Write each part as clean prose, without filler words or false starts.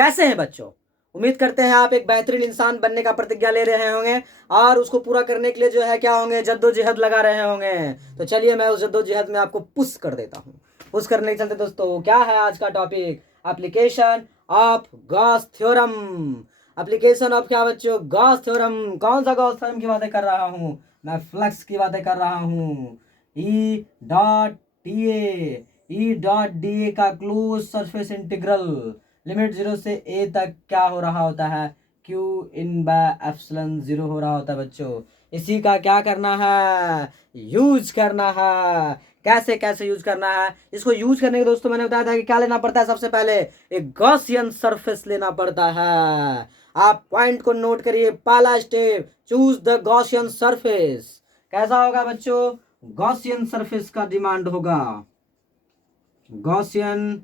कैसे हैं बच्चों? उम्मीद करते हैं आप एक बेहतरीन इंसान बनने का प्रतिज्ञा ले रहे होंगे और उसको पूरा करने के लिए जो है क्या होंगे, जद्दोजहद लगा रहे होंगे। तो चलिए मैं उस जद्दोजहद में आपको पुश कर देता हूँ। पुश करने के चलते दोस्तों, क्या है आज का topic? Application of Gauss theorem. Application of क्या बच्चों? Gauss theorem. कौन सा गॉस थ्योरम की बातें कर रहा हूँ? मैं फ्लक्स की बातें कर रहा हूँ। ई डॉट डी ए का क्लोज सरफेस इंटीग्रल लिमिट 0 से a तक क्या हो रहा होता है? Q इन बाय एप्सिलॉन 0 हो रहा होता है बच्चों। इसी का क्या करना है? यूज करना है। कैसे कैसे यूज करना है? इसको यूज करने के दोस्तों मैंने बताया था कि क्या लेना पड़ता है। सबसे पहले एक गॉसियन सरफेस लेना पड़ता है। आप पॉइंट को नोट करिए। पहला step, choose the Gaussian surface. कैसा होगा बच्चों? गॉसियन सरफेस का डिमांड होगा। गॉसियन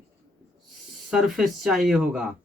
सरफेस चाहिए होगा।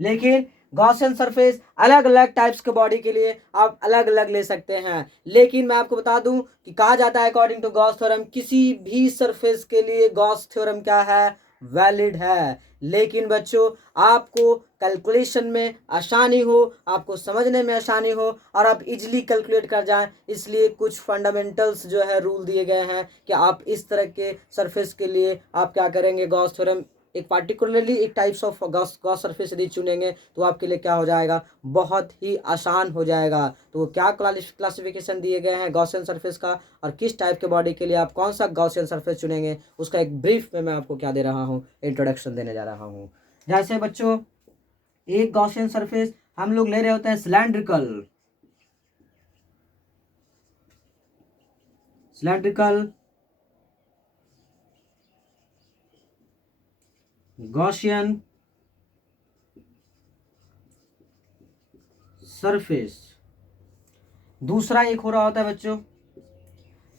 लेकिन गॉसियन सरफेस अलग अलग टाइप्स के बॉडी के लिए आप अलग अलग ले सकते हैं। लेकिन मैं आपको बता दूं कि कहा जाता है अकॉर्डिंग टू गॉस थ्योरम, किसी भी सरफेस के लिए गॉस थ्योरम क्या है? वैलिड है। लेकिन बच्चों आपको कैलकुलेशन में आसानी हो, आपको समझने में आसानी हो और आप इजीली कैलकुलेट कर जाएं, इसलिए कुछ फंडामेंटल्स जो है रूल दिए गए हैं कि आप इस तरह के सरफेस के लिए आप क्या करेंगे, गॉस थ्योरम एक पार्टिकुलरली एक टाइप्स ऑफ गॉस सरफेस यदि चुनेंगे तो आपके लिए क्या हो जाएगा? बहुत ही आसान हो जाएगा। तो क्या क्लासिफिकेशन दिए गए हैं गॉसियन सरफेस का और किस टाइप के बॉडी के लिए आप कौन सा गॉसियन सरफेस चुनेंगे, उसका एक ब्रीफ में मैं आपको क्या दे रहा हूँ, इंट्रोडक्शन देने जा रहा हूँ। जैसे बच्चों एक गॉसियन सरफेस हम लोग ले रहे होते हैं सिलेंड्रिकल गॉसियन सरफेस। दूसरा एक हो रहा होता है बच्चों,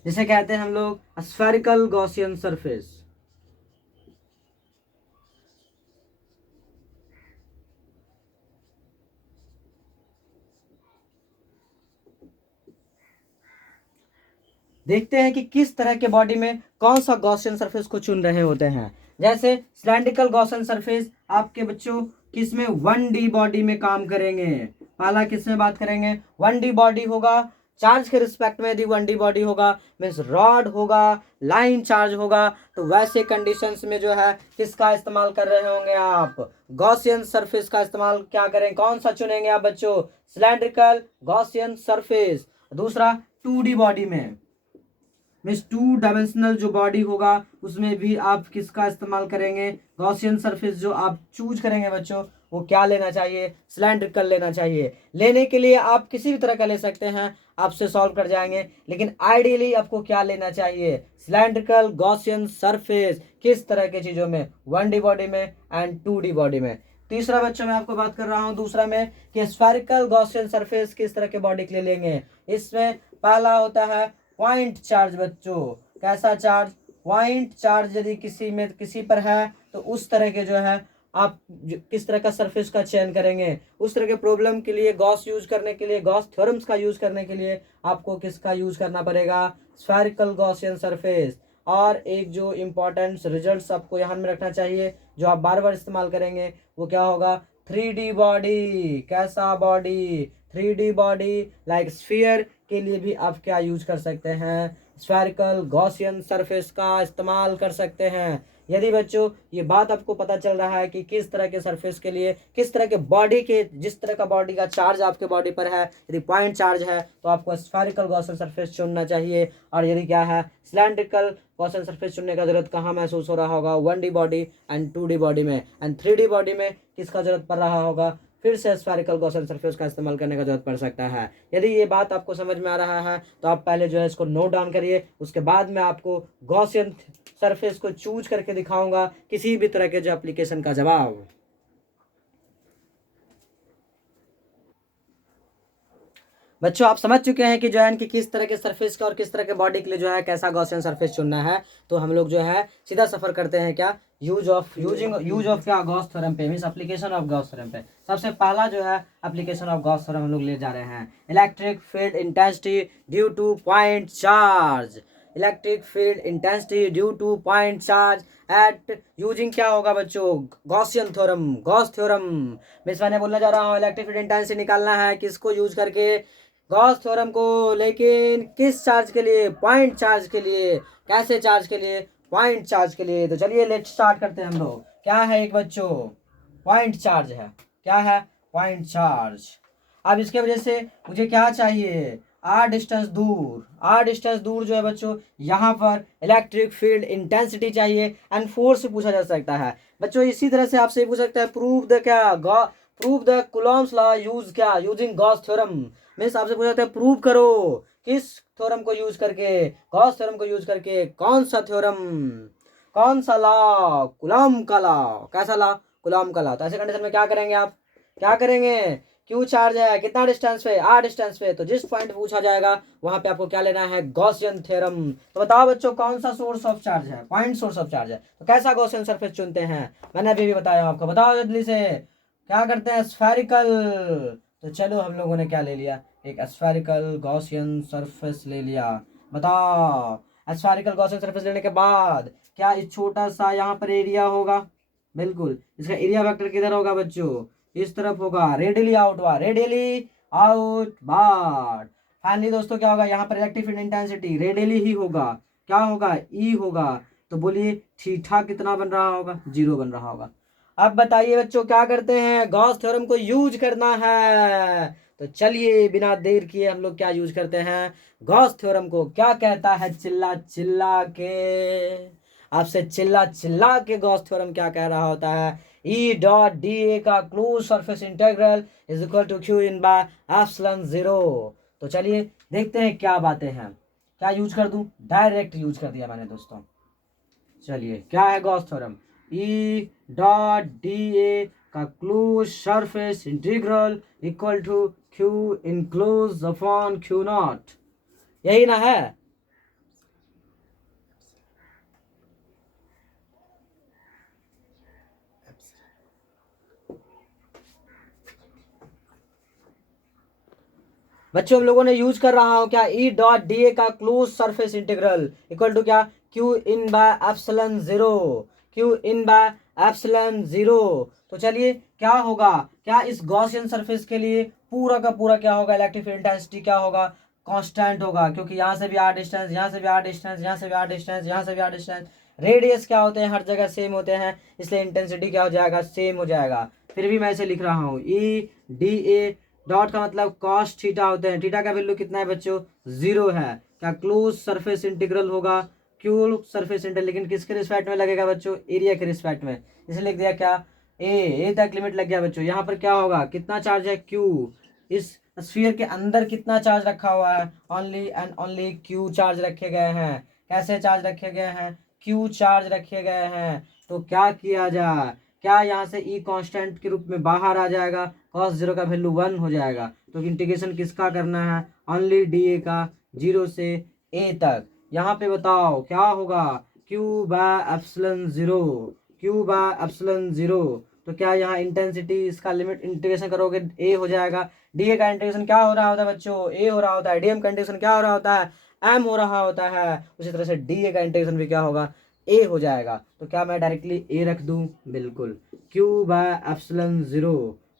जिसे कहते हैं हम लोग स्फेरिकल गॉसियन सरफेस। देखते हैं कि किस तरह के बॉडी में कौन सा गॉसियन सरफेस को चुन रहे होते हैं। जैसे सिलेंड्रिकल गॉसियन सरफेस आपके बच्चों किस में? 1D बॉडी में काम करेंगे। पहला किस में बात करेंगे? 1D बॉडी होगा। चार्ज के रिस्पेक्ट में यदि 1D बॉडी होगा मीन्स रॉड होगा, लाइन चार्ज होगा, तो वैसे कंडीशंस में जो है किसका इस्तेमाल कर रहे होंगे आप? गॉसियन सरफेस का इस्तेमाल क्या करें? कौन सा चुनेंगे आप बच्चों? Cylindrical Gaussian surface. दूसरा 2D बॉडी में मीन्स 2 डायमेंशनल जो बॉडी होगा उसमें भी आप किसका इस्तेमाल करेंगे? गॉसियन सरफेस जो आप चूज करेंगे बच्चों वो क्या लेना चाहिए? सिलेंड्रिकल लेना चाहिए। लेने के लिए आप किसी भी तरह का ले सकते हैं, आपसे सॉल्व कर जाएंगे, लेकिन आइडियली आपको क्या लेना चाहिए? Cylindrical Gaussian surface. किस तरह की चीजों में? 1D बॉडी में एंड 2D बॉडी में। तीसरा बच्चों मैं आपको बात कर रहा हूं दूसरा में कि स्फेरिकल गॉसियन सरफेस किस तरह के बॉडी के लिए लेंगे। इसमें पहला होता है पॉइंट चार्ज बच्चों। कैसा चार्ज? पॉइंट चार्ज यदि किसी में किसी पर है तो उस तरह के जो है आप किस तरह का सरफेस का चयन करेंगे? उस तरह के प्रॉब्लम के लिए गॉस यूज करने के लिए, गॉस थ्योरम्स का यूज करने के लिए आपको किसका यूज करना पड़ेगा? Spherical Gaussian surface. और एक जो इंपॉर्टेंट रिजल्ट्स आपको ध्यान में रखना चाहिए जो आप बार बार इस्तेमाल करेंगे वो क्या होगा? 3D body. कैसा body? 3D body like sphere के लिए भी आप क्या यूज कर सकते हैं? स्फेरिकल गॉसियन सरफेस का इस्तेमाल कर सकते हैं। यदि बच्चों ये बात आपको पता चल रहा है कि किस तरह के सरफेस के लिए किस तरह के बॉडी के, जिस तरह का बॉडी का चार्ज आपके बॉडी पर है, यदि पॉइंट चार्ज है तो आपको स्फेरिकल गॉसियन सरफेस चुनना चाहिए। और यदि क्या है, सिलेंड्रिकल गॉसियन सरफेस चुनने का जरूरत कहाँ महसूस हो रहा होगा? 1D body and 2D body में। एंड 3D बॉडी में किसका जरूरत पड़ रहा होगा? फिर से स्फेरिकल गॉसियन सरफेस का इस्तेमाल करने का जरूरत पड़ सकता है। यदि ये बात आपको समझ में आ रहा है तो आप पहले जो है इसको नोट डाउन करिए, उसके बाद मैं आपको गॉसियन सरफेस को चूज करके दिखाऊंगा किसी भी तरह के जो एप्लीकेशन का जवाब। बच्चों आप समझ चुके हैं कि जो है कि किस तरह के सरफेस का और किस तरह के बॉडी के लिए जो है कैसा गॉसियन सरफेस चुनना है। तो हम लोग जो है सीधा सफर करते हैं क्या? यूज ऑफ क्या? गॉस थ्योरम पे, means application of Gauss theorem पे। सबसे पहला जो है एप्लीकेशन ऑफ गॉस थ्योरम हम लोग ले जा रहे हैं, electric field intensity due two point charge. Electric field intensity due two point charge at using क्या होगा बच्चों, Gaussian theorem, Gauss theorem. Miss मैंने बोलना चाह रहा हूँ इलेक्ट्रिक फील्ड इंटेंसिटी निकालना है किसको यूज करके, गॉस थ्योरम को, लेकिन किस चार्ज के लिए, पॉइंट चार्ज के लिए। कैसे चार्ज के लिए, पॉइंट चार्ज के लिए। तो चलिए लेट स्टार्ट करते हैं हम लोग। क्या है एक बच्चों, पॉइंट चार्ज है। क्या है, पॉइंट चार्ज। अब इसके वजह से मुझे क्या चाहिए, आर डिस्टेंस दूर, आर डिस्टेंस दूर जो है बच्चों, यहाँ पर इलेक्ट्रिक फील्ड इंटेंसिटी चाहिए एंड फोर्स से पूछा जा सकता है बच्चों। इसी तरह से आपसे पूछ सकता है प्रूव द क्या, prove the Coulomb's law use क्या, यूजिंग गॉस थ्योरम। मीन्स आपसे पूछा जाता है प्रूव करो किस थ्योरम को यूज करके, गॉस थ्योरम को यूज करके। कौन सा थ्योरम, कौन सा लॉ, कूलॉम का लॉ। कैसा लॉ, कूलॉम का लॉ। तो ऐसे कंडीशन में क्या करेंगे आप, क्या करेंगे, क्यू चार्ज है कितना डिस्टेंस पे, आर डिस्टेंस पे, तो जिस पॉइंट पूछा जाएगा वहां पे आपको क्या लेना है, गॉसियन थ्योरम। तो बताओ बच्चों कौन सा सोर्स ऑफ चार्ज है, पॉइंट सोर्स ऑफ चार्ज है, तो कैसा गॉसियन सरफेस चुनते हैं, मैंने अभी भी बताया आपको। बताओ जल्दी से, क्या करते हैं, स्फेरिकल। तो चलो हम लोगों ने क्या ले लिया, एक स्फेरिकल गॉसियन सरफेस ले लिया। बताओ स्फेरिकल गॉसियन सरफेस लेने के बाद क्या इस छोटा सा यहाँ पर एरिया होगा, बिल्कुल इसका एरिया वेक्टर किधर होगा बच्चों, इस तरफ होगा, radially outward, radially outward. Finally दोस्तों क्या होगा, यहाँ पर इलेक्ट्रिक फील्ड इंटेंसिटी रेडियली ही होगा, क्या होगा, ई होगा। तो बोलिए थीटा कितना बन रहा होगा, 0 बन रहा होगा। अब बताइए बच्चों क्या करते हैं, गॉस थ्योरम को यूज करना है। तो चलिए बिना देर किए हम लोग क्या यूज करते हैं, गॉस थ्योरम को। क्या कहता है, चिल्ला चिल्ला के, आपसे चिल्ला चिल्ला के गॉस थ्योरम क्या कह रहा होता है, ई डॉट डी ए का close surface integral is equal to Q in by epsilon 0। तो चलिए देखते हैं क्या बातें हैं। क्या यूज कर दूं, डायरेक्ट यूज कर दिया मैंने दोस्तों। चलिए क्या है Gauss theorem, E dot D A का close surface integral equal to Q enclose upon Q naught, यही ना है। बच्चों हम लोगों ने यूज कर रहा हूं क्या, ई डॉट डी ए का close surface integral equal to क्या, Q in by epsilon 0, Q in by epsilon 0। तो चलिए क्या होगा, क्या इस गॉसियन सरफेस के लिए पूरा का पूरा क्या होगा, इलेक्ट्रिक फील्ड इंटेंसिटी क्या होगा, कांस्टेंट होगा, क्योंकि यहाँ से भी आर डिस्टेंस, यहाँ से भी आर डिस्टेंस, यहाँ से भी आर डिस्टेंस, यहाँ से भी आर डिस्टेंस, रेडियस क्या होते हैं, हर जगह सेम होते हैं, इसलिए इंटेंसिटी क्या हो जाएगा, सेम हो जाएगा। फिर भी मैं इसे लिख रहा हूँ, ई डी ए डॉट का मतलब कॉस थीटा होते हैं, थीटा का वैल्यू कितना है बच्चों, 0 है। क्या क्लोज सरफेस इंटीग्रल होगा, क्यू सरफेस इंटीग्रल, लेकिन किसके रिस्पेक्ट में लगेगा बच्चों, एरिया के रिस्पेक्ट में, इसलिए लिख दिया क्या, ए तक लिमिट लग गया बच्चों। यहाँ पर क्या होगा, कितना चार्ज है, क्यू, इस स्फीयर के अंदर कितना चार्ज रखा हुआ है, only and only Q charge रखे गए हैं। कैसे चार्ज रखे गए हैं, क्यू चार्ज रखे गए हैं। तो क्या किया जाए, क्या यहाँ से ई कांस्टेंट के रूप में बाहर आ जाएगा, cos 0 का वैल्यू 1 हो जाएगा। तो इंटीग्रेशन किसका करना है, ओनली डी ए का 0 से ए तक। यहाँ पे बताओ क्या होगा, Q by epsilon 0, Q by epsilon 0। तो क्या यहाँ इंटेंसिटी इसका लिमिट इंटीग्रेशन करोगे ए हो जाएगा, डी ए का इंटीग्रेशन क्या हो रहा होता है बच्चों, ए हो रहा होता है, डीएम का इंटीग्रेशन क्या हो रहा होता है, एम हो रहा होता है। उसी तरह से डी ए का इंटीग्रेशन भी क्या होगा, ए हो जाएगा। तो क्या मैं डायरेक्टली ए रख दूं, बिल्कुल, Q by epsilon 0,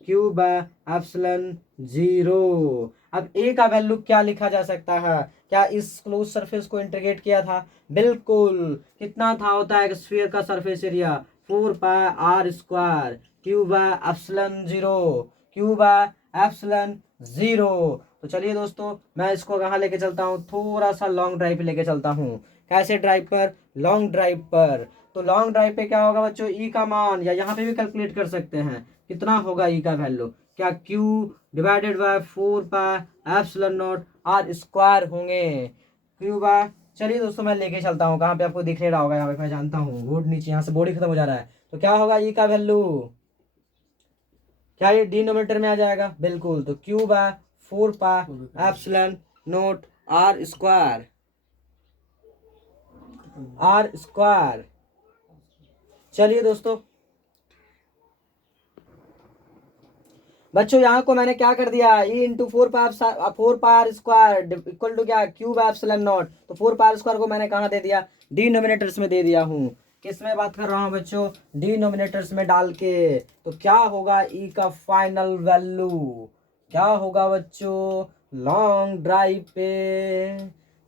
Q by epsilon 0। अब ए का वैल्यू क्या लिखा जा सकता है, क्या इस क्लोज सरफेस को इंटीग्रेट किया था, बिल्कुल, कितना था होता है स्फीयर का surface area, 4 pi R square, Q by epsilon 0, Q by epsilon 0। तो चलिए दोस्तों मैं इसको कहाँ लेके चलता हूँ, थोड़ा सा लॉन्ग ड्राइव पे लेके चलता हूँ। कैसे ड्राइव पर, लॉन्ग ड्राइव पर। तो लॉन्ग ड्राइव पे क्या होगा बच्चों, ई का मान, या यहाँ पे भी कैलकुलेट कर सकते हैं, कितना होगा ई का वैल्यू, क्या Q divided by 4 pi epsilon naught R square होंगे, क्यू बाय। चलिए दोस्तों मैं लेके चलता हूँ, कहाँ पे आपको दिख नहीं रहा होगा, यहाँ पे मैं जानता हूँ, बोर्ड नीचे, यहाँ से बोर्ड ही खत्म हो जा रहा है। तो क्या होगा ई का वैल्यू, क्या ये डिनोमिनेटर में आ जाएगा, बिल्कुल। तो Q by 4 pi epsilon naught R square, R square. चलिए दोस्तों बच्चों यहाँ को मैंने क्या कर दिया, E into four power square equal to क्या, क्यूब एप्सिलॉन नॉट। तो 4 पावर स्क्वायर को मैंने कहाँ दे दिया, डिनोमिनेटर्स में दे दिया हूँ। किस में बात कर रहा हूँ बच्चों, डिनोमिनेटर्स में डाल के। तो क्या होगा ई का फाइनल वैल्यू, क्या होगा बच्चों, लॉन्ग ड्राइव पे।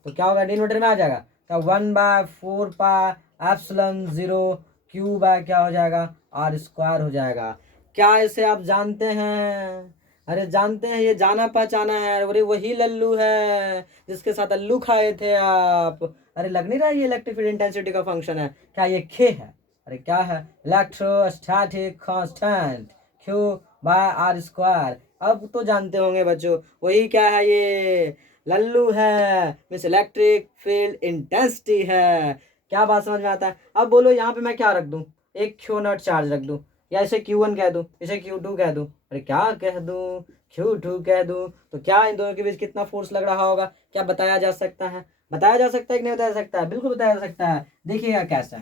तो क्या होगा, डिनोमिनेटर में आ जाएगा क्या, 1/4 पाई एप्सिलॉन 0 क्यू बाय क्या हो जाएगा, आर स्क्वायर हो जाएगा। क्या इसे आप जानते हैं, अरे जानते हैं, ये जाना पहचाना है, अरे वही लल्लू है जिसके साथ अल्लू खाए थे आप। अरे लग नहीं रहा है ये इलेक्ट्रिक फील्ड इंटेंसिटी का फंक्शन है, क्या ये खे है, अरे क्या है, electrostatic constant Q by R square. अब तो जानते होंगे बच्चों, वही क्या है, ये लल्लू है, मीन्स इलेक्ट्रिक फील्ड इंटेंसिटी है। क्या बात समझ में आता है। अब बोलो यहाँ पे मैं क्या रख दूं, एक क्यू नॉट चार्ज रख दूं, या इसे Q1 कह दूं, इसे Q2 कह दूं, अरे क्या कह दूं, Q2 कह दूं। तो क्या इन दोनों के बीच कितना फोर्स लग रहा होगा, क्या बताया जा सकता है, बताया जा सकता है कि नहीं बताया जा सकता है, बिल्कुल बताया जा सकता है। देखिएगा कैसे,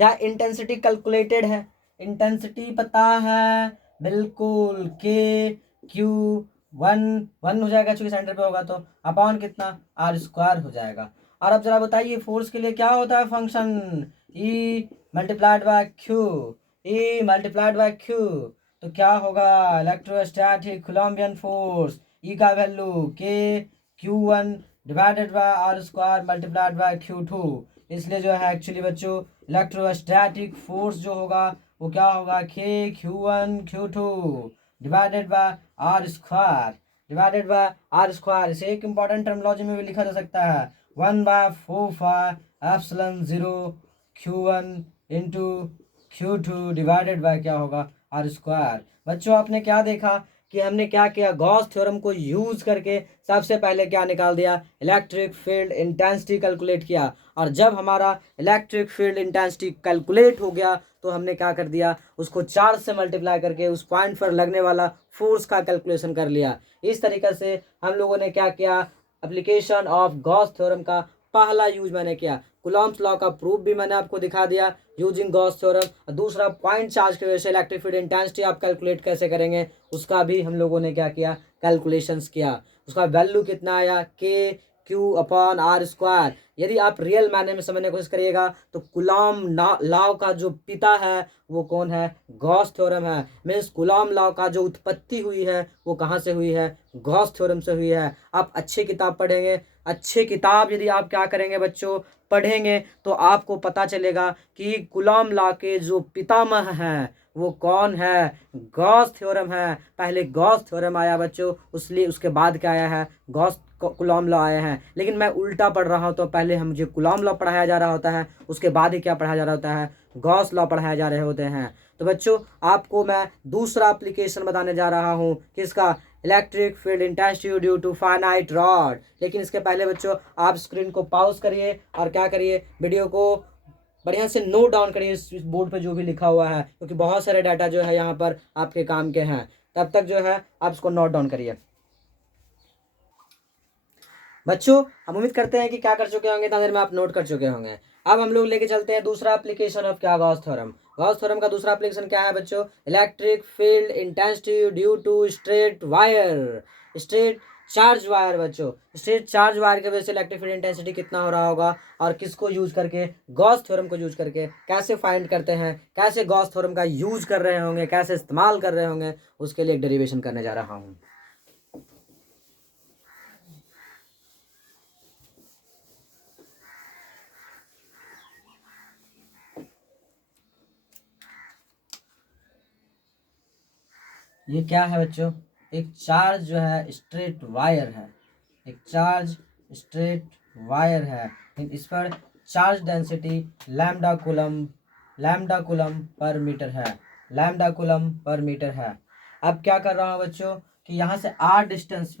क्या इंटेंसिटी कैलकुलेटेड है, इंटेंसिटी पता है, बिल्कुल के क्यू वन वन हो जाएगा क्योंकि सेंटर पे होगा, तो अपॉन कितना, आर स्क्वायर हो जाएगा। और अब जरा बताइए फोर्स के लिए क्या होता है function, E multiplied by Q, E multiplied by Q. तो क्या होगा, इलेक्ट्रोस्टैटिक कोलम्बियन फोर्स, ई का वैल्यू के Q1 divided by R square multiplied by Q2। इसलिए जो है एक्चुअली बच्चों, इलेक्ट्रोस्टैटिक फोर्स जो होगा वो क्या होगा, के Q1 Q2 divided by R square, divided by R square. इसे एक इंपॉर्टेंट टर्मिनोलॉजी में भी लिखा जा सकता है, 1/4 pi epsilon 0 Q1 into Q2 divided bye क्या होगा, आर स्क्वायर। बच्चों आपने क्या देखा कि हमने क्या किया, गॉस थ्योरम को यूज करके सबसे पहले क्या निकाल दिया, इलेक्ट्रिक फील्ड इंटेंसिटी कैलकुलेट किया। और जब हमारा इलेक्ट्रिक फील्ड इंटेंसिटी कैलकुलेट हो गया तो हमने क्या कर दिया, उसको 4 से मल्टीप्लाई करके उस पॉइंट पर लगने वाला फोर्स का कैलकुलेशन कर लिया। इस तरीके से हम लोगों ने क्या किया, एप्लीकेशन ऑफ गॉस थ्योरम का पहला यूज मैंने किया। कुलॉम्स लॉ का प्रूफ भी मैंने आपको दिखा दिया यूजिंग गॉस थ्योरम। दूसरा, पॉइंट चार्ज की वजह से इलेक्ट्रिक फील्ड इंटेंसिटी आप कैलकुलेट कैसे करेंगे, उसका भी हम लोगों ने क्या किया, कैलकुलेशंस किया। उसका वैल्यू कितना आया, के क्यू अपॉन आर स्क्वायर। यदि आप रियल मायने में समझने की कोशिश करिएगा तो कुलॉम लॉ का जो पिता है वो कौन है, गॉस थ्योरम है। मीन्स कुलॉम लॉ का जो उत्पत्ति हुई है वो कहाँ से हुई है, गॉस थ्योरम से हुई है। आप अच्छी किताब पढ़ेंगे, अच्छी किताब यदि आप क्या करेंगे बच्चों, पढ़ेंगे, तो आपको पता चलेगा कि कुलॉम लॉ के जो पितामह हैं वो कौन है, गॉस थ्योरम है। पहले गॉस थ्योरम आया बच्चों, उसलिए उसके बाद क्या आया है, गॉस कुलॉम लॉ आए हैं। लेकिन मैं उल्टा पढ़ रहा हूँ, तो पहले हम मुझे कुलॉम लॉ पढ़ाया जा रहा होता है, उसके बाद ही क्या पढ़ाया जा रहा होता है, गॉस लॉ पढ़ाया जा रहे होते हैं। तो बच्चों आपको मैं दूसरा एप्लीकेशन बताने जा रहा हूँ, किसका, electric field intensity due to finite rod. लेकिन इसके पहले बच्चों आप स्क्रीन को पॉज करिए और क्या करिए, वीडियो को बढ़िया से नोट डाउन करिए इस बोर्ड पे जो भी लिखा हुआ है, क्योंकि बहुत सारे डाटा जो है यहाँ पर आपके काम के हैं। तब तक जो है आप इसको नोट डाउन करिए। बच्चों हम उम्मीद करते हैं कि क्या कर चुके होंगे, इतना देर में आप नोट कर चुके होंगे। अब हम लोग लेके चलते हैं दूसरा एप्लीकेशन ऑफ क्या, गॉस थ्योरम। गॉस थ्योरम का दूसरा एप्लीकेशन क्या है बच्चों, electric field intensity due to straight wire, straight charge wire. बच्चों स्ट्रेट चार्ज वायर की वजह से इलेक्ट्रिक फील्ड इंटेंसिटी कितना हो रहा होगा, और किसको यूज करके, गॉस थ्योरम को यूज करके कैसे फाइंड करते हैं, कैसे गॉस थ्योरम का यूज कर रहे होंगे, कैसे इस्तेमाल कर रहे होंगे, उसके लिए एक डेरिवेशन करने जा रहा हूँ। ये क्या है बच्चों, एक चार्ज जो है स्ट्रेट वायर है, एक चार्ज स्ट्रेट वायर है। इस पर charge density lambda coulomb per metre है, लैम्डा कूलम पर मीटर है। अब क्या कर रहा हूँ बच्चों कि यहाँ से आर डिस्टेंस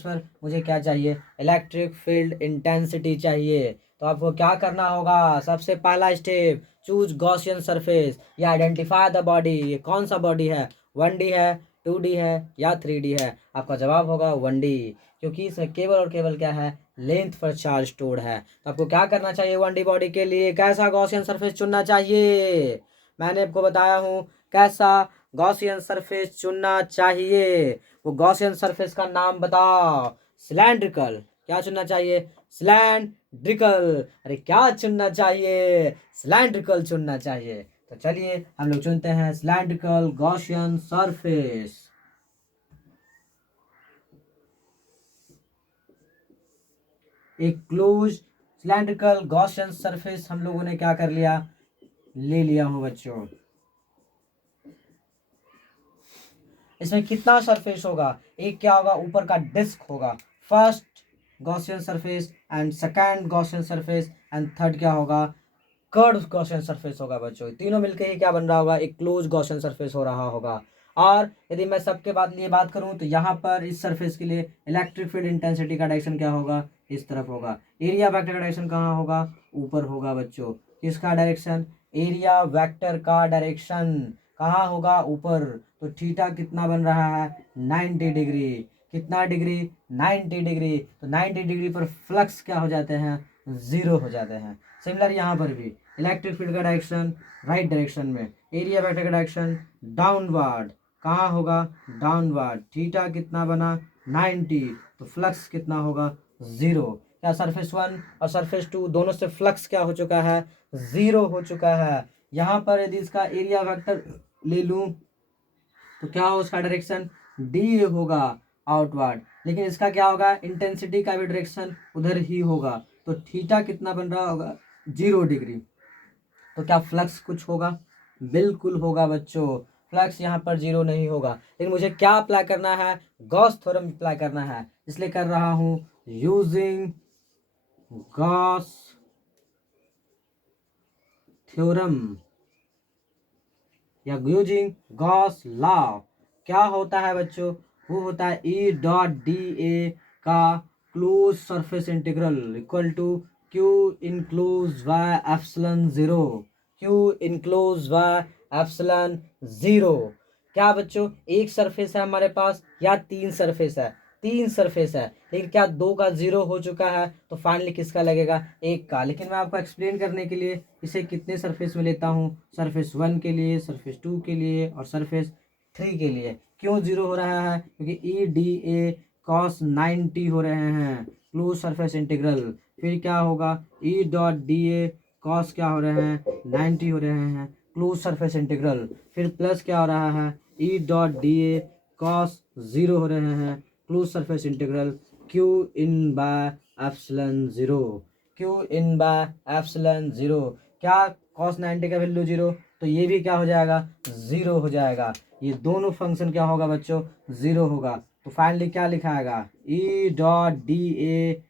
पर मुझे क्या चाहिए, इलेक्ट्रिक फील्ड इंटेंसिटी चाहिए। तो आपको क्या करना होगा, सबसे पहला स्टेप, चूज गॉसियन सरफेस या आइडेंटिफाई द बॉडी। ये कौन सा बॉडी है, 1D है, 2D है या 3D है। आपका जवाब होगा 1D, क्योंकि इसमें केवल और केवल क्या है, लेंथ पर चार्ज स्टोर्ड है। तो आपको क्या करना चाहिए, 1D बॉडी के लिए कैसा गॉसियन सरफेस चुनना चाहिए, मैंने आपको बताया हूँ कैसा गॉसियन सरफेस चुनना चाहिए। वो गॉसियन सरफेस का नाम बताओ। सिलेंड्रिकल। क्या चुनना चाहिए? सिलेंड्रिकल। अरे क्या चुनना चाहिए? सिलेंड्रिकल चुनना चाहिए। तो चलिए हम लोग चुनते हैं सिलेंड्रिकल गॉसियन सरफेस। एक क्लोज सिलेंड्रिकल गॉसियन सरफेस हम लोगों ने क्या कर लिया? ले लिया हूं बच्चों। इसमें कितना सरफेस होगा? एक क्या होगा? ऊपर का डिस्क होगा, first Gaussian surface, and second Gaussian surface, and third क्या होगा? कर्व गॉसियन सरफेस होगा बच्चों। तीनों मिलकर ही क्या बन रहा होगा? एक क्लोज गॉसियन सरफेस हो रहा होगा। और यदि मैं सबके बाद लिए बात करूं तो यहाँ पर इस सरफेस के लिए इलेक्ट्रिक फील्ड इंटेंसिटी का डायरेक्शन क्या होगा? इस तरफ होगा। एरिया वेक्टर का डायरेक्शन कहाँ होगा? ऊपर होगा बच्चों। किसका डायरेक्शन? एरिया वेक्टर का डायरेक्शन कहाँ होगा? ऊपर। तो थीटा कितना बन रहा है? 90 डिग्री। कितना डिग्री? 90 डिग्री। तो 90 डिग्री पर फ्लक्स क्या हो जाते हैं? जीरो हो जाते हैं। सिमिलर यहाँ पर भी इलेक्ट्रिक फील्ड का डायरेक्शन राइट डायरेक्शन में, एरिया वेक्टर का डायरेक्शन डाउनवर्ड। कहाँ होगा? डाउनवर्ड। थीटा कितना बना? 90। तो फ्लक्स कितना होगा? जीरो। क्या सरफेस 1 और सरफेस 2 दोनों से फ्लक्स क्या हो चुका है? जीरो हो चुका है। यहाँ पर यदि इसका एरिया वेक्टर ले लूं तो क्या हो? उसका डायरेक्शन डी होगा, आउटवर्ड। लेकिन इसका क्या होगा? इंटेंसिटी का भी डायरेक्शन उधर ही होगा। तो थीटा कितना बन रहा होगा? 0 डिग्री। तो क्या फ्लक्स कुछ होगा? बिल्कुल होगा बच्चों। फ्लक्स यहाँ पर जीरो नहीं होगा। लेकिन मुझे क्या अप्लाई करना है? गॉस थ्योरम अप्लाई करना है, इसलिए कर रहा हूं यूजिंग गॉस थ्योरम या यूजिंग गॉस लॉ। क्या होता है बच्चों? वो होता है ई डॉट डी ए का close surface integral equal to Q enclose by epsilon zero. Q enclose by epsilon zero. क्या बच्चों एक सरफेस है हमारे पास या तीन सरफेस है? तीन सरफेस है, लेकिन क्या दो का जीरो हो चुका है? तो फाइनली किसका लगेगा? एक का। लेकिन मैं आपको एक्सप्लेन करने के लिए इसे कितने सरफेस में लेता हूँ? सरफेस 1 के लिए, सरफेस 2 के लिए और सरफेस 3 के लिए। क्यों जीरो हो रहा है? क्योंकि ई डी ए कॉस 90 हो रहे हैं, क्लोज सरफेस इंटीग्रल। फिर क्या होगा? ई डॉट डी ए कॉस क्या हो रहे हैं? 90 हो रहे हैं, क्लोज सरफेस इंटीग्रल। फिर प्लस क्या हो रहा है? ई डॉट डी ए कॉस 0 हो रहे हैं, close surface integral Q in by epsilon zero. Q in by epsilon zero. क्या कॉस 90 का वैल्यू जीरो? तो ये भी क्या हो जाएगा? जीरो हो जाएगा। ये दोनों फंक्शन क्या होगा बच्चों? जीरो होगा। तो फाइनली क्या लिखाएगा? E dot D A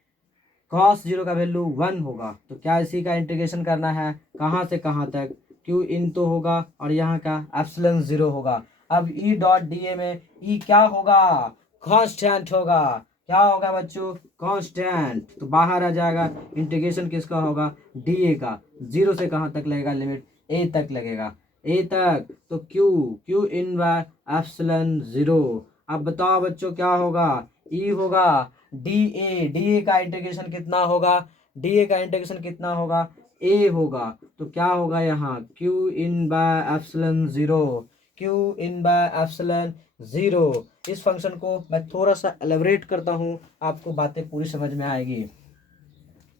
cos zero का वैल्यू 1 होगा। तो क्या इसी का इंटीग्रेशन करना है? कहाँ से कहाँ तक? क्यू इन तो होगा और यहाँ का एप्सिलॉन जीरो होगा। अब ई डॉट डी ए में ई क्या होगा? कांस्टेंट होगा। क्या होगा बच्चों? कांस्टेंट। तो बाहर आ जाएगा। इंटीग्रेशन किसका होगा? डी ए का। जीरो से कहाँ तक लगेगा? लिमिट ए तक लगेगा। ए तक। तो Q Q in by epsilon zero. अब बताओ बच्चों क्या होगा? ई होगा डी ए का इंटीग्रेशन कितना होगा? डी ए का इंटीग्रेशन कितना होगा? ए होगा। तो क्या होगा यहाँ? Q in by epsilon zero. Q in by epsilon zero. इस फंक्शन को मैं थोड़ा सा एलेबरेट करता हूँ, आपको बातें पूरी समझ में आएगी।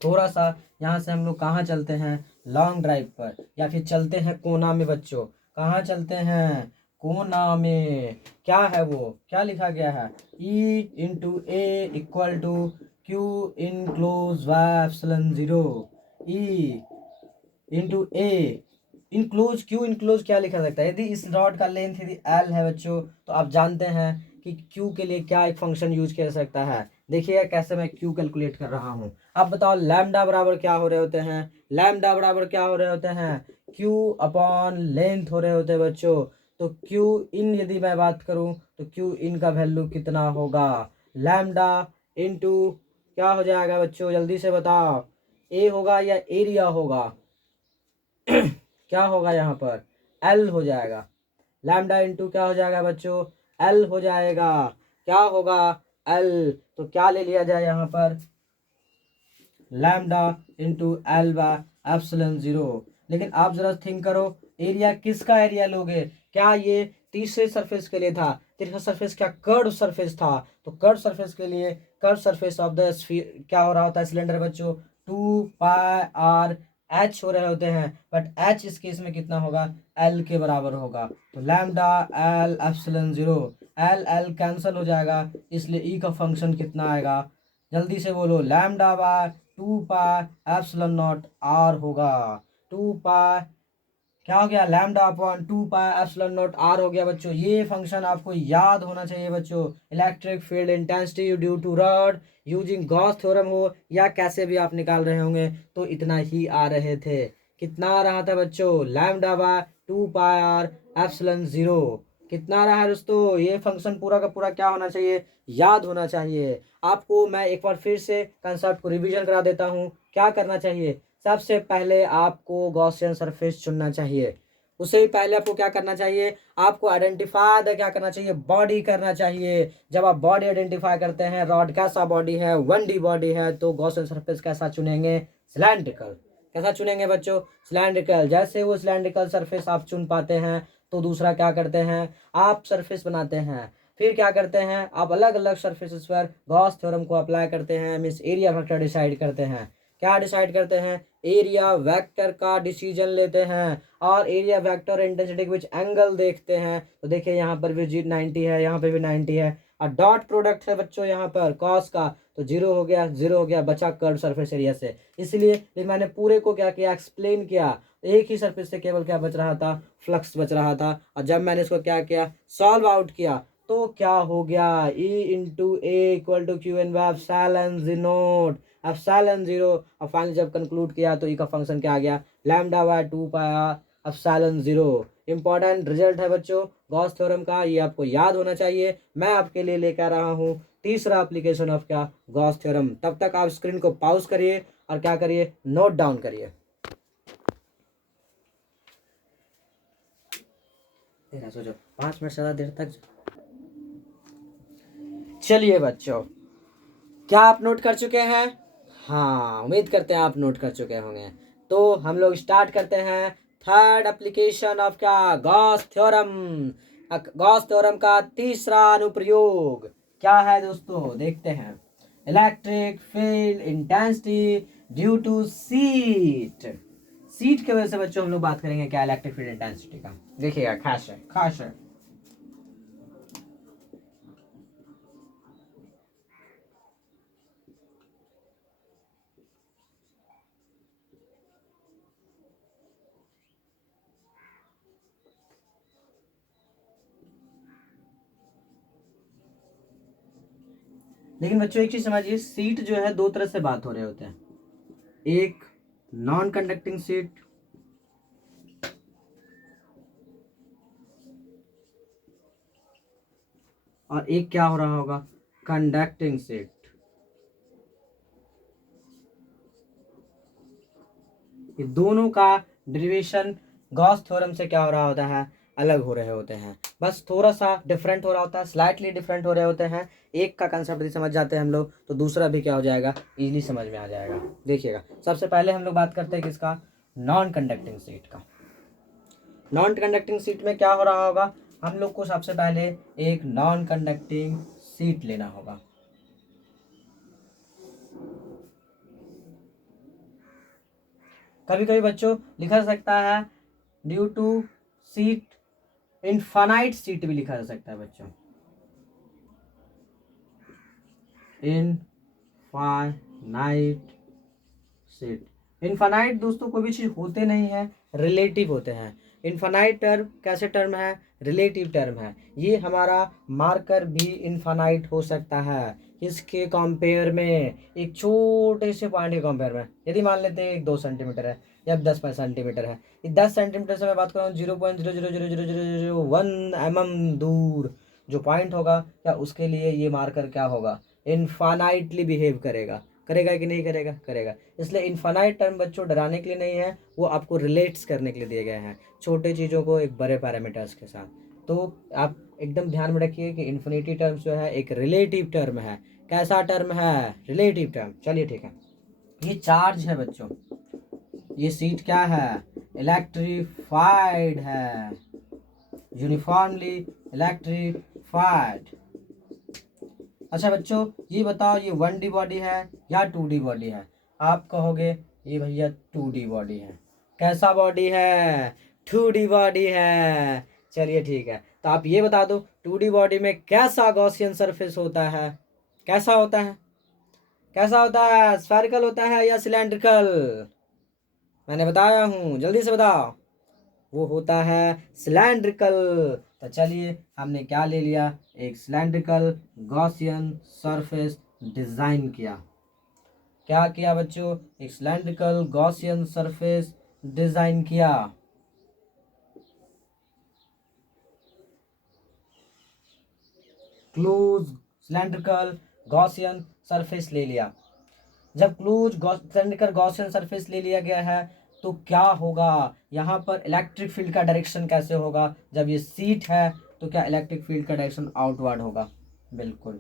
थोड़ा सा यहाँ से हम लोग कहाँ चलते हैं? लॉन्ग ड्राइव पर, या फिर चलते हैं कोना में बच्चों। कहाँ चलते हैं? कोना में। क्या है वो? क्या लिखा गया है? E into A equal to Q in close by epsilon zero. E into A enclose. Q enclose क्या लिखा सकता है? यदि इस रॉड का लेंथ यदि एल है बच्चों, तो आप जानते हैं कि क्यू के लिए क्या एक फंक्शन यूज किया जा सकता है। देखिएगा कैसे मैं क्यू कैलकुलेट कर रहा हूँ। अब बताओ लैम्डा बराबर क्या हो रहे होते हैं? लैम्डा बराबर क्या हो रहे होते हैं? क्यू अपॉन लेंथ हो रहे होते हैं बच्चों। तो क्यू इन यदि मैं बात करूँ तो क्यू इन का वैल्यू कितना होगा? लैम्डा इंटू क्या हो जाएगा बच्चों? जल्दी से बताओ। ए होगा या एरिया होगा? क्या होगा यहाँ पर? एल हो जाएगा। लैम्डा इंटू क्या हो जाएगा बच्चों? एल हो जाएगा। क्या होगा? एल। तो क्या ले लिया जाए यहाँ पर? Lambda into L by epsilon zero. लेकिन आप जरा थिंक करो, एरिया किसका एरिया लोगे? क्या ये तीसरे सरफेस के लिए था? तीसरा सरफेस क्या कर्व सरफेस था? तो कर्व सरफेस के लिए curve surface of the sphere क्या हो रहा होता है सिलेंडर बच्चों? 2πr एच हो रहे होते हैं, बट एच इस केस में कितना होगा? एल के बराबर होगा। तो lambda L epsilon zero, L L cancel हो जाएगा, इसलिए ई का फंक्शन कितना आएगा? जल्दी से बोलो, lambda by 2π epsilon naught R होगा। 2π क्या हो गया? Lambda upon 2π epsilon naught R हो गया बच्चों। ये फंक्शन आपको याद होना चाहिए बच्चों। Electric field intensity due to rod using Gauss theorem हो या कैसे भी आप निकाल रहे होंगे, तो इतना ही आ रहे थे। कितना आ रहा था बच्चों? Lambda by 2πr epsilon zero. कितना आ रहा है दोस्तों? ये फंक्शन पूरा का पूरा क्या होना चाहिए? याद होना चाहिए। आपको मैं एक बार फिर से कंसेप्ट को रिवीजन करा देता हूँ। क्या करना चाहिए? सबसे पहले आपको गॉसियन सरफेस चुनना चाहिए। उससे भी पहले आपको क्या करना चाहिए? आपको आइडेंटिफाई द क्या करना चाहिए? बॉडी करना चाहिए। जब आप बॉडी आइडेंटिफाई करते हैं, रॉड कैसा बॉडी है, 1D बॉडी है, तो गॉसियन सरफेस कैसा चुनेंगे? सिलेंड्रिकल। कैसा चुनेंगे बच्चों? सिलेंड्रिकल। जैसे वो सिलेंड्रिकल सरफेस आप चुन पाते हैं, तो दूसरा क्या करते हैं? आप सरफेस बनाते हैं। फिर क्या करते हैं? आप अलग अलग सरफेसेस पर गॉस थ्योरम को अप्लाई करते हैं, मीन्स एरिया वेक्टर डिसाइड करते हैं। क्या डिसाइड करते हैं? एरिया वेक्टर का डिसीजन लेते हैं और एरिया वेक्टर इंटेंसिटी के बीच एंगल देखते हैं। तो देखिए यहाँ पर भी 90 है, यहाँ पे भी 90 है, और डॉट प्रोडक्ट है बच्चों यहाँ पर कॉस का, तो जीरो हो गया, जीरो हो गया, बचा कर्व सरफेस एरिया से। इसलिए फिर मैंने पूरे को क्या किया? एक्सप्लेन किया। एक ही सरफेस से केवल क्या बच रहा था? फ्लक्स बच रहा था। और जब मैंने इसको क्या किया? सॉल्व आउट किया, तो क्या हो गया? E into A equal to Q in by epsilon zero, epsilon zero. और फाइनली जब कंक्लूड किया तो ई का फंक्शन क्या आ गया? Lambda by 2πr epsilon zero. Important result है बच्चों गॉस थ्योरम का, ये आपको याद होना चाहिए। मैं आपके लिए लेकर रहा हूँ तीसरा एप्लीकेशन ऑफ क्या? Gauss theorem. तब तक आप स्क्रीन को पॉज करिए और क्या करिए? नोट डाउन करिए। सोचो 5 मिनट से ज्यादा देर तक। चलिए बच्चों, क्या आप नोट कर चुके हैं? हाँ, उम्मीद करते हैं आप नोट कर चुके होंगे। तो हम लोग स्टार्ट करते हैं थर्ड एप्लीकेशन ऑफ क्या? Gauss theorem. गॉस थ्योरम का तीसरा अनुप्रयोग क्या है दोस्तों? देखते हैं। Electric field intensity due to sheet. Sheet की वजह से बच्चों हम लोग बात करेंगे क्या? इलेक्ट्रिक फील्ड इंटेंसिटी का। देखिएगा, खास है, खास है। लेकिन बच्चों एक चीज समझिए, सीट जो है दो तरह से बात हो रहे होते हैं। एक नॉन कंडक्टिंग सीट, और एक क्या हो रहा होगा? Conducting seat. ये दोनों का डेरिवेशन गॉस थ्योरम से क्या हो रहा होता है? अलग हो रहे होते हैं। बस थोड़ा सा डिफरेंट हो रहा होता है, स्लाइटली डिफरेंट हो रहे होते हैं। एक का कंसेप्ट यदि समझ जाते हैं हम लोग, तो दूसरा भी क्या हो जाएगा? इजीली समझ में आ जाएगा। देखिएगा, सबसे पहले हम लोग बात करते हैं किसका? नॉन कंडक्टिंग सीट का। नॉन कंडक्टिंग सीट में क्या हो रहा होगा? हम लोग को सबसे पहले एक नॉन कंडक्टिंग सीट लेना होगा। कभी कभी बच्चों लिखा जा सकता है due to sheet, infinite sheet भी लिखा जा सकता है बच्चों। Infinite sheet. इनफाइनाइट दोस्तों कोई भी चीज होते नहीं है, रिलेटिव होते हैं। इनफाइनाइट टर्म कैसे टर्म है? रिलेटिव टर्म है। ये हमारा मार्कर भी इनफाइनाइट हो सकता है। इसके कंपेयर में, एक छोटे से पॉइंट के कंपेयर में, यदि मान लेते हैं 2 सेंटीमीटर है या 10 सेंटीमीटर है, 10 सेंटीमीटर से मैं बात कर रहा हूँ 0.0000001 mm दूर जो पॉइंट होगा, क्या उसके लिए ये मार्कर क्या होगा? इनफाइनाइटली बिहेव करेगा। करेगा कि नहीं करेगा? करेगा। इसलिए इनफाइनाइट टर्म बच्चों डराने के लिए नहीं है, वो आपको रिलेट्स करने के लिए दिए गए हैं, छोटे चीज़ों को एक बड़े पैरामीटर्स के साथ। तो आप एकदम ध्यान में रखिए कि इन्फिनिटी टर्म जो है एक रिलेटिव टर्म है। कैसा टर्म है? Relative term. चलिए ठीक है। ये चार्ज है बच्चों, ये सीट क्या है? इलेक्ट्रीफाइड है, यूनिफॉर्मली इलेक्ट्रीफाइड। अच्छा बच्चों ये बताओ ये 1D बॉडी है या 2D बॉडी है? आप कहोगे ये भैया 2D बॉडी है। कैसा बॉडी है? 2D बॉडी है। चलिए ठीक है, तो आप ये बता दो 2D बॉडी में कैसा गॉसियन सरफेस होता है? कैसा होता है? कैसा होता है? स्फेरिकल होता है या सिलेंड्रिकल? मैंने बताया हूँ, जल्दी से बताओ। वो होता है सिलेंड्रिकल। तो चलिए हमने क्या ले लिया, एक सिलेंड्रिकल गॉसियन सरफेस डिजाइन किया। क्या किया बच्चों? एक सिलेंड्रिकल गॉसियन सरफेस डिजाइन किया। क्लोज सिलेंड्रिकल गॉसियन सरफेस ले लिया। जब क्लोज सिलेंड्रिकल गॉसियन सरफेस ले लिया गया है तो क्या होगा, यहाँ पर इलेक्ट्रिक फील्ड का डायरेक्शन कैसे होगा? जब ये सीट है तो क्या इलेक्ट्रिक फील्ड का डायरेक्शन आउटवर्ड होगा? बिल्कुल।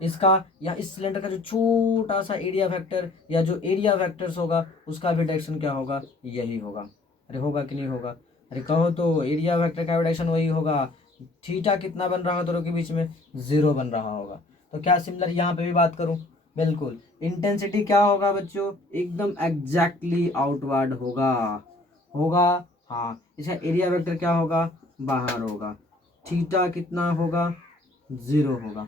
इसका या इस सिलेंडर का जो छोटा सा एरिया वेक्टर या जो एरिया वेक्टर्स होगा उसका भी डायरेक्शन क्या होगा? यही होगा। अरे होगा कि नहीं होगा? अरे कहो तो एरिया वेक्टर का डायरेक्शन वही होगा। थीटा कितना बन रहा है दोनों के बीच में? 0 बन रहा होगा। तो क्या सिमिलर यहाँ पे भी बात करूँ? बिल्कुल। इंटेंसिटी क्या होगा बच्चों? एकदम एग्जैक्टली आउटवर्ड होगा। होगा हाँ। इसका एरिया वेक्टर क्या होगा? बाहर होगा। थीटा कितना होगा? 0 होगा।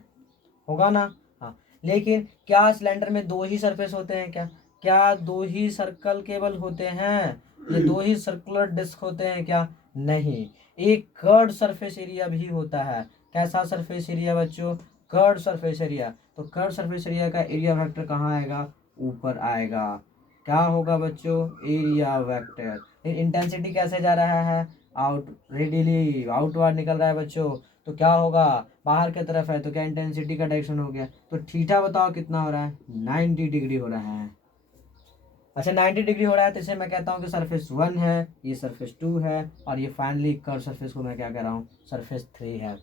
होगा ना? हाँ। लेकिन क्या सिलेंडर में 2 ही सरफेस होते हैं क्या? क्या 2 ही सर्कल केवल होते हैं? ये 2 ही सर्कुलर डिस्क होते हैं क्या? नहीं, एक कर्ड सरफेस एरिया भी होता है। कैसा सरफेस एरिया बच्चों? Curved surface area. तो कर्ड सरफेस एरिया का एरिया वेक्टर कहाँ आएगा? ऊपर आएगा। क्या होगा बच्चों? Area vector. इंटेंसिटी कैसे जा रहा है? आउट रेडियली आउटवर्ड निकल रहा है बच्चों। तो क्या होगा? बाहर की तरफ है तो क्या इंटेंसिटी का डायरेक्शन हो गया। तो थीटा बताओ कितना हो रहा है? 90 डिग्री हो रहा है। अच्छा 90 डिग्री हो रहा है तो इसे मैं कहता हूँ कि सरफेस 1 है, ये सरफेस 2 है और ये फाइनली कर्व सरफेस को मैं क्या कह रहा हूँ? सरफेस 3 है।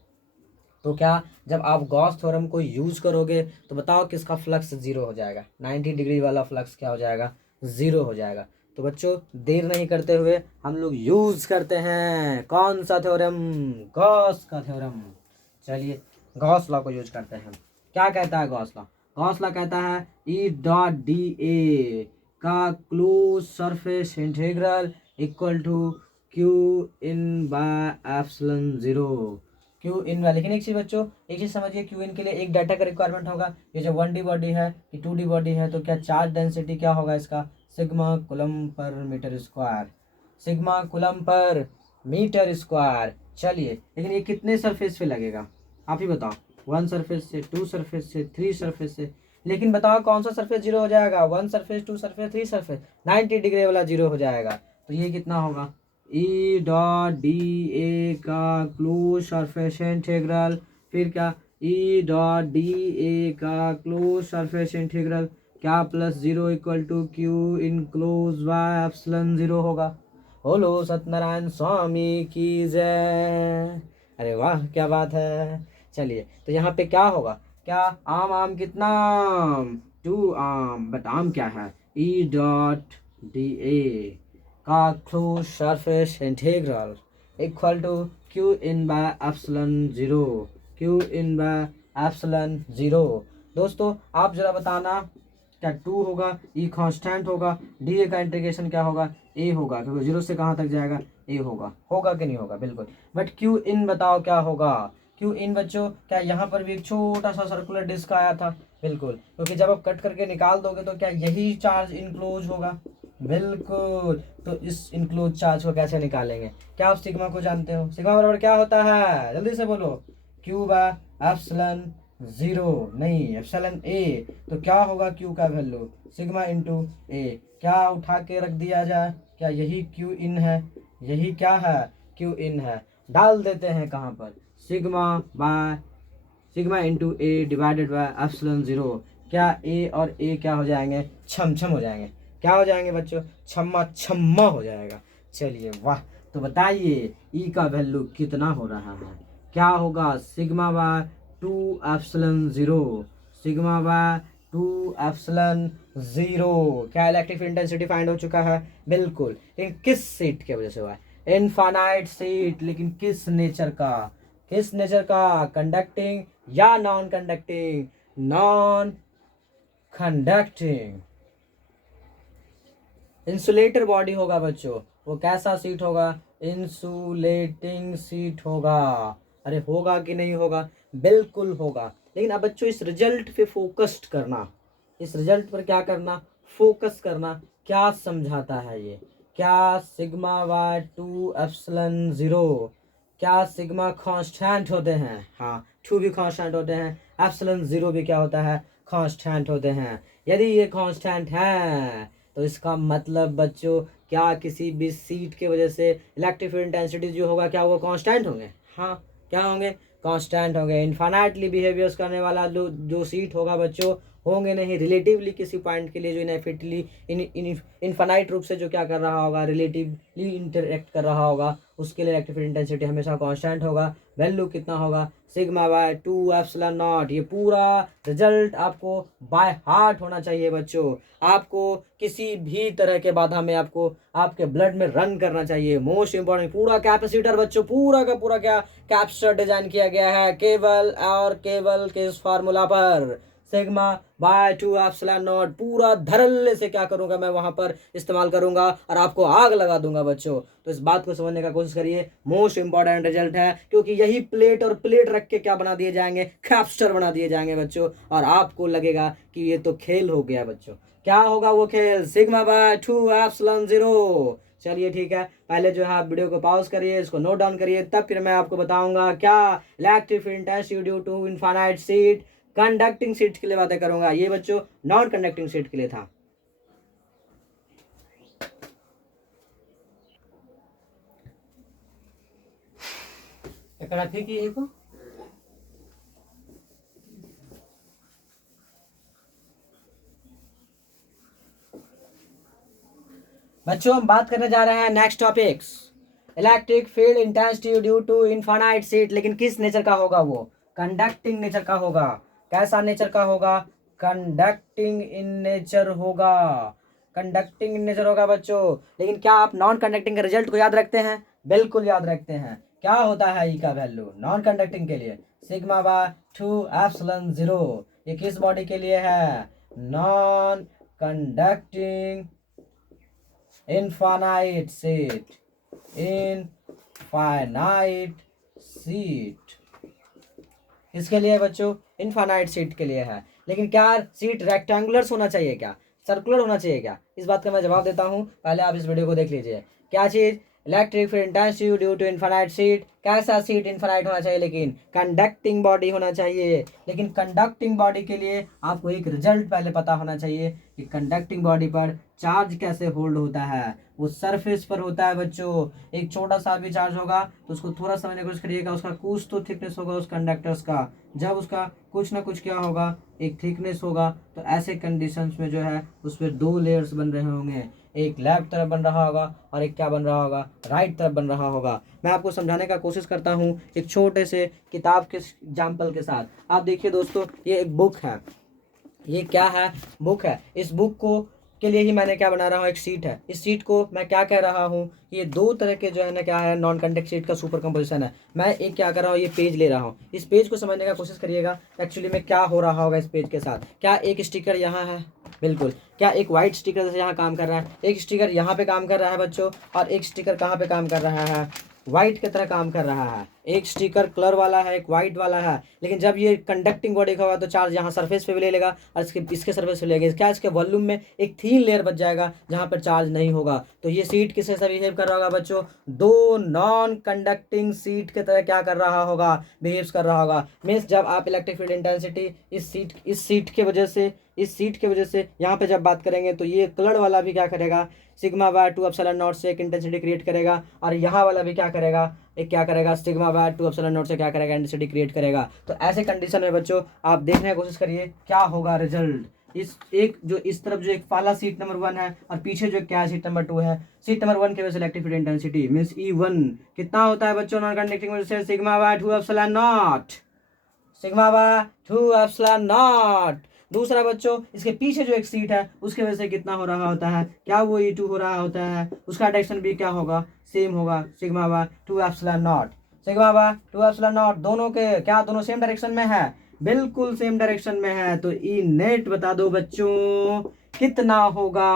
तो क्या जब आप गॉस थ्योरम को यूज करोगे तो बताओ किसका फ्लक्स 0 हो जाएगा? 90 डिग्री वाला फ्लक्स क्या हो जाएगा? 0 हो जाएगा। तो बच्चों देर नहीं करते हुए हम लोग यूज करते हैं कौन सा थ्योरम? गॉस का थ्योरम। चलिए गॉस लॉ को यूज करते हैं। क्या कहता है गॉस लॉ? गॉस लॉ कहता है ई डॉट डी ए का close surface integral equal to Q in by epsilon 0। Q in वाले, लेकिन एक चीज़ बच्चों, एक चीज़ समझिए, क्यू इन के लिए एक डाटा का रिक्वायरमेंट होगा। ये जो 1D बॉडी है, ये 2D बॉडी है, तो क्या चार्ज डेंसिटी क्या होगा इसका? Sigma coulomb per metre square. Sigma coulomb per metre square. चलिए लेकिन ये कितने सरफेस पे लगेगा आप ही बताओ? 1 सरफेस से, 2 सरफेस से, 3 सरफेस से। लेकिन बताओ कौन सा सरफेस 0 हो जाएगा? 1 सरफेस, 2 सरफेस, 3 सरफेस। 90 डिग्री वाला 0 हो जाएगा। तो ये कितना होगा? ई डॉट डी ए का क्लोज सरफेस इंटीग्रल, फिर क्या ई डॉट डी ए का क्लोज सरफेस इंटीग्रल क्या plus 0 equal to Q in close by epsilon 0 होगा। बोलो सत्यनारायण स्वामी की जय। अरे वाह क्या बात है। चलिए तो यहाँ पे क्या होगा? क्या आम आम कितना? 2 आम। बट आम क्या है? ई डॉट डी ए का close surface integral equal to Q in by epsilon 0। Q in by epsilon 0। दोस्तों आप जरा बताना क्या 2 होगा? ई कांस्टेंट होगा। डी ए का इंटीग्रेशन क्या होगा? ए होगा, क्योंकि 0 से कहाँ तक जाएगा? ए होगा। होगा कि नहीं होगा? बिल्कुल। बट क्यू इन बताओ क्या होगा? क्यू इन बच्चों क्या यहाँ पर भी एक छोटा सा सर्कुलर डिस्क आया था? बिल्कुल, क्योंकि जब आप कट करके निकाल दोगे तो क्या यही चार्ज इनक्लोज होगा? बिल्कुल। तो इस इनक्लोज चार्ज को कैसे निकालेंगे? क्या आप सिग्मा को जानते हो? सिग्मा बराबर क्या होता है? जल्दी से बोलो। क्यू बाय एप्सिलॉन 0, नहीं एप्सिलॉन ए। तो क्या होगा क्यू का वैल्यू? सिग्मा इंटू ए। क्या उठा के रख दिया जाए? क्या यही क्यू इन है? यही क्या है? क्यू इन है। डाल देते हैं कहाँ पर? Sigma into A divided by epsilon 0। क्या ए और ए क्या हो जाएंगे? छम छम हो जाएंगे। क्या हो जाएंगे बच्चों? छम्मा छम्मा हो जाएगा। चलिए वाह। तो बताइए ई का वैल्यू कितना हो रहा है? क्या होगा? Sigma bye 2 epsilon 0। Sigma by two epsilon zero. क्या इलेक्ट्रिक फील्ड इंटेंसिटी फाइंड हो चुका है? बिल्कुल। लेकिन किस सीट की वजह से हुआ है? Infinite sheet. लेकिन किस नेचर का? किस नेचर का? कंडक्टिंग या non conducting? Non conducting. Insulator body होगा बच्चों। वो कैसा सीट होगा? इंसुलेटिंग सीट होगा। अरे होगा कि नहीं होगा? बिल्कुल होगा। लेकिन अब बच्चों इस रिजल्ट पे फोकस्ड करना, इस रिजल्ट पर क्या करना? फोकस करना। क्या समझाता है ये? क्या sigma by two epsilon zero, क्या सिग्मा कांस्टेंट होते हैं? हाँ, टू भी कांस्टेंट होते हैं, एप्सिलॉन जीरो भी क्या होता है? कांस्टेंट होते हैं। यदि ये कांस्टेंट है तो इसका मतलब बच्चों क्या किसी भी सीट के वजह से इलेक्ट्रिक फील्ड इंटेंसिटी जो होगा क्या वो कांस्टेंट होंगे? हाँ, क्या होंगे? कांस्टेंट होंगे। इनफाइनाइटली बिहेवियर्स करने वाला जो सीट होगा बच्चों होंगे नहीं। रिलेटिवली किसी पॉइंट के लिए जो इनफिनिटली इनफाइनाइट रूप से जो क्या कर रहा होगा, रिलेटिवली इंटरेक्ट कर रहा होगा, उसके लिए इलेक्ट्रिक फील्ड इंटेंसिटी हमेशा कांस्टेंट होगा। वैल्यू कितना होगा? Sigma by two epsilon not. ये पूरा रिजल्ट आपको बाय हार्ट होना चाहिए बच्चों। आपको किसी भी तरह के बाधा में आपको आपके ब्लड में रन करना चाहिए। मोस्ट इंपॉर्टेंट, पूरा कैपेसिटर बच्चों, पूरा का पूरा क्या कैपेसिटर डिजाइन किया गया है केवल और केवल किस फार्मूला पर? Sigma by two epsilon not. पूरा धड़ल्ले से क्या करूंगा मैं वहां पर इस्तेमाल करूंगा और आपको आग लगा दूंगा बच्चों। तो इस बात को समझने का कोशिश करिए। मोस्ट इंपॉर्टेंट रिजल्ट है, क्योंकि यही प्लेट और प्लेट रख के क्या बना दिए जाएंगे? कैपेसिटर बना दिए जाएंगे बच्चों। और आपको लगेगा कि ये तो खेल हो गया बच्चों। क्या होगा वो खेल? Sigma by two epsilon zero. चलिए ठीक है, पहले जो है आप वीडियो को पॉज करिए, इसको नोट डाउन करिए, तब फिर मैं आपको बताऊंगा क्या electric field intensity due to infinite sheet. Conducting sheet के लिए बातें करूंगा, ये बच्चों नॉन कंडक्टिंग सीट के लिए था। ठीक है को बच्चों हम बात करने जा रहे हैं next topics, electric field intensity due to infinite sheet. लेकिन किस नेचर का होगा वो? कंडक्टिंग नेचर का होगा। कैसा नेचर का होगा? कंडक्टिंग इन नेचर होगा। कंडक्टिंग इन नेचर होगा बच्चों। लेकिन क्या आप नॉन कंडक्टिंग के रिजल्ट को याद रखते हैं? बिल्कुल याद रखते हैं। क्या होता है ई का वैल्यू नॉन कंडक्टिंग के लिए? Sigma by two epsilon zero. ये किस बॉडी के लिए है? Non conducting infinite sheet. Infinite seat इसके लिए बच्चों इनफाइनाइट सीट के लिए है। लेकिन क्या सीट रेक्टेंगुलर होना चाहिए क्या? सर्कुलर होना चाहिए क्या? इस बात का मैं जवाब देता हूं, पहले आप इस वीडियो को देख लीजिए। क्या चीज? Electric field intensity due to infinite sheet. कैसा सीट? इनफाइनाइट होना चाहिए, लेकिन कंडक्टिंग बॉडी होना चाहिए। लेकिन कंडक्टिंग बॉडी के लिए आपको एक रिजल्ट पहले पता होना चाहिए कि कंडक्टिंग बॉडी पर चार्ज कैसे होल्ड होता है। वो सरफेस पर होता है बच्चों। एक छोटा सा भी चार्ज होगा तो उसको थोड़ा समझने की कोशिश करिएगा, उसका कुछ तो थिकनेस होगा उस कंडक्टर्स का। जब उसका कुछ ना कुछ क्या होगा, एक थिकनेस होगा, तो ऐसे कंडीशंस में जो है उस पर दो लेयर्स बन रहे होंगे। एक लेफ्ट तरफ बन रहा होगा और एक क्या बन रहा होगा? राइट तरफ बन रहा होगा। मैं आपको समझाने का कोशिश करता हूँ एक छोटे से किताब के एग्जाम्पल के साथ। आप देखिए दोस्तों, ये एक बुक है। ये क्या है? बुक है। इस बुक को के लिए ही मैंने क्या बना रहा हूँ? एक सीट है। इस सीट को मैं क्या कह रहा हूँ? ये दो तरह के जो है ना क्या है, नॉन कंडक्ट सीट का सुपर कंपोजिशन है। मैं एक क्या कर रहा हूँ, ये पेज ले रहा हूँ। इस पेज को समझने का कोशिश करिएगा एक्चुअली में क्या हो रहा होगा इस पेज के साथ। क्या एक स्टिकर यहाँ है? बिल्कुल। क्या एक व्हाइट स्टिकर जैसे यहाँ काम कर रहा है? एक स्टिकर यहाँ पे काम कर रहा है बच्चों, और एक स्टिकर कहाँ पे काम कर रहा है? व्हाइट की तरह काम कर रहा है। एक स्टिकर कलर वाला है, एक व्हाइट वाला है। लेकिन जब ये कंडक्टिंग बॉडी का होगा तो चार्ज यहाँ सरफेस पे भी ले लेगा और इसके सरफेस पे लेगा। क्या इसके वॉल्यूम में एक थीन लेयर बच जाएगा जहाँ पर चार्ज नहीं होगा। तो ये सीट किससे से बिहेव कर रहा होगा बच्चों? दो नॉन कंडक्टिंग सीट की तरह क्या कर रहा होगा? बिहेव कर रहा होगा। मीन्स जब आप इलेक्ट्रिक फील्ड इंटेंसिटी इस सीट की वजह से यहाँ पे जब बात करेंगे तो ये कलर वाला भी क्या करेगा? Sigma by two epsilon not से एक इंटेंसिटी क्रिएट करेगा, और यहाँ वाला भी क्या करेगा? एक क्या करेगा? Sigma by two epsilon not से क्या करेगा? इंटेंसिटी क्रिएट करेगा। तो ऐसे कंडीशन में बच्चों आप देखने की कोशिश करिए क्या होगा रिजल्ट। इस तरफ जो एक पाला सीट नंबर 1 है और पीछे जो क्या है सीट नंबर 2 है। सीट नंबर 1 के वजह से electric field intensity means E1 कितना होता है बच्चों? नॉन कंडक्टिंग वजह से sigma by two epsilon not. Sigma by two epsilon not. दूसरा बच्चों इसके पीछे जो एक सीट है उसकी वजह से कितना हो रहा होता है, क्या वो E2 हो रहा होता है, उसका डायरेक्शन भी क्या होगा, सेम होगा, sigma bye 2 epsilon not. Sigma bye 2 epsilon not दोनों के क्या दोनों सेम डायरेक्शन में है, बिल्कुल सेम डायरेक्शन में है। तो ई नेट बता दो बच्चों कितना होगा,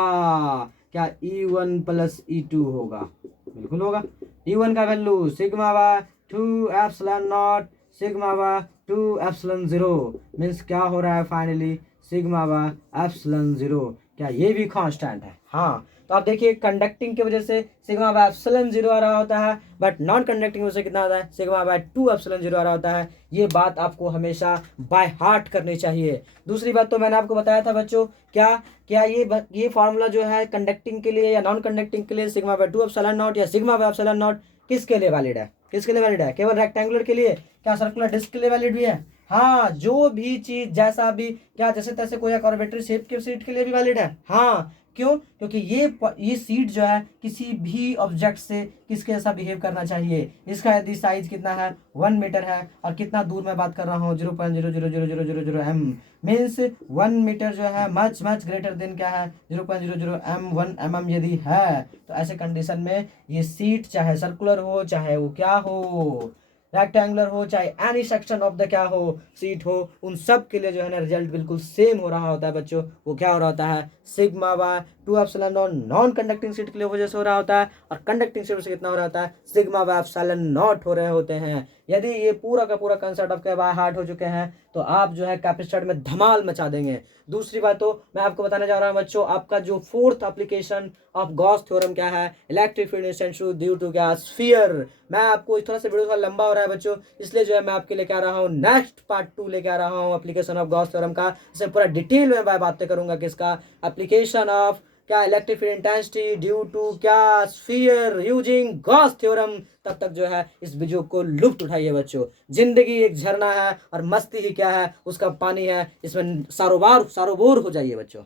क्या E1 प्लस E2 होगा, बिल्कुल होगा। E1 का value sigma bye 2 epsilon not sigma bye 2 epsilon 0 means क्या हो रहा है फाइनली सिग्मा बाय एप्सिलॉन 0। क्या ये भी कांस्टेंट है? हाँ। तो आप देखिए कंडक्टिंग की वजह से सिग्मा बाय एप्सिलॉन 0 आ रहा होता है, बट नॉन कंडक्टिंग वजह से कितना आता है, सिग्मा बाय 2 एप्सिलॉन 0 आ रहा होता है। ये बात आपको हमेशा बाय हार्ट करनी चाहिए। दूसरी बात तो मैंने आपको बताया था बच्चों, क्या क्या ये फार्मूला जो है कंडक्टिंग के लिए या नॉन कंडक्टिंग के लिए सिग्मा बाय 2 एप्सिलॉन नॉट या सिग्मा बाय एप्सिलॉन नॉट किसके लिए वैलिड है, किसके लिए वैलिड है, केवल रेक्टेंगुलर के लिए, क्या सर्कुलर डिस्क के लिए वैलिड भी है? हाँ, जो भी चीज जैसा भी क्या जैसे तैसे कोई आर्बिट्रेरी शेप के सीट के लिए भी वैलिड है। हाँ, क्यों? क्योंकि ये सीट जो है किसी भी ऑब्जेक्ट से किसके जैसा बिहेव करना चाहिए। इसका यदि साइज कितना है 1 मीटर है और कितना दूर मैं बात कर रहा हूँ 0.00000 m मीन्स 1 मीटर जो है मच मच ग्रेटर देन क्या है 0.00 m 1 mm यदि है, तो ऐसे कंडीशन में ये सीट चाहे सर्कुलर हो चाहे वो क्या हो रेक्टेंगुलर हो चाहे एनी सेक्शन ऑफ द क्या हो सीट हो, उन सब के लिए जो है ना रिजल्ट बिल्कुल सेम हो रहा होता है बच्चों। वो क्या हो रहा होता है sigma bye 2 epsilon not non conducting sheet के लिए वजह से हो रहा होता है, और कंडक्टिंग सीट से कितना हो रहा होता है सिग्मा बाय एप्सिलॉन नॉट हो रहे होते हैं। यदि ये पूरा का पूरा कंसेप्ट आपके बाय हार्ट हो चुके हैं तो आप जो है कैपेसिटर में धमाल मचा देंगे। दूसरी बात तो मैं आपको बताने जा रहा हूं बच्चों, आपका जो fourth application of Gauss theorem क्या है, इलेक्ट्रिक फील्ड इंस्टेंशियल ड्यू टू क्या स्फीयर। मैं आपको थोड़ा सा वीडियो थोड़ा लंबा हो रहा है बच्चों, इसलिए जो है मैं आपके लेके आ रहा हूँ नेक्स्ट पार्ट 2 लेके आ रहा हूँ एप्लीकेशन ऑफ गॉस थ्योरम का। इसमें पूरा डिटेल में मैं बातें करूंगा किसका एप्लीकेशन ऑफ क्या electric field intensity due to क्या स्फीयर यूजिंग गॉस थ्योरम। तब तक जो है इस वीडियो को लुत्फ उठाइए बच्चों। जिंदगी एक झरना है और मस्ती ही क्या है उसका पानी है, इसमें सारोबार सारोबोर हो जाइए बच्चों।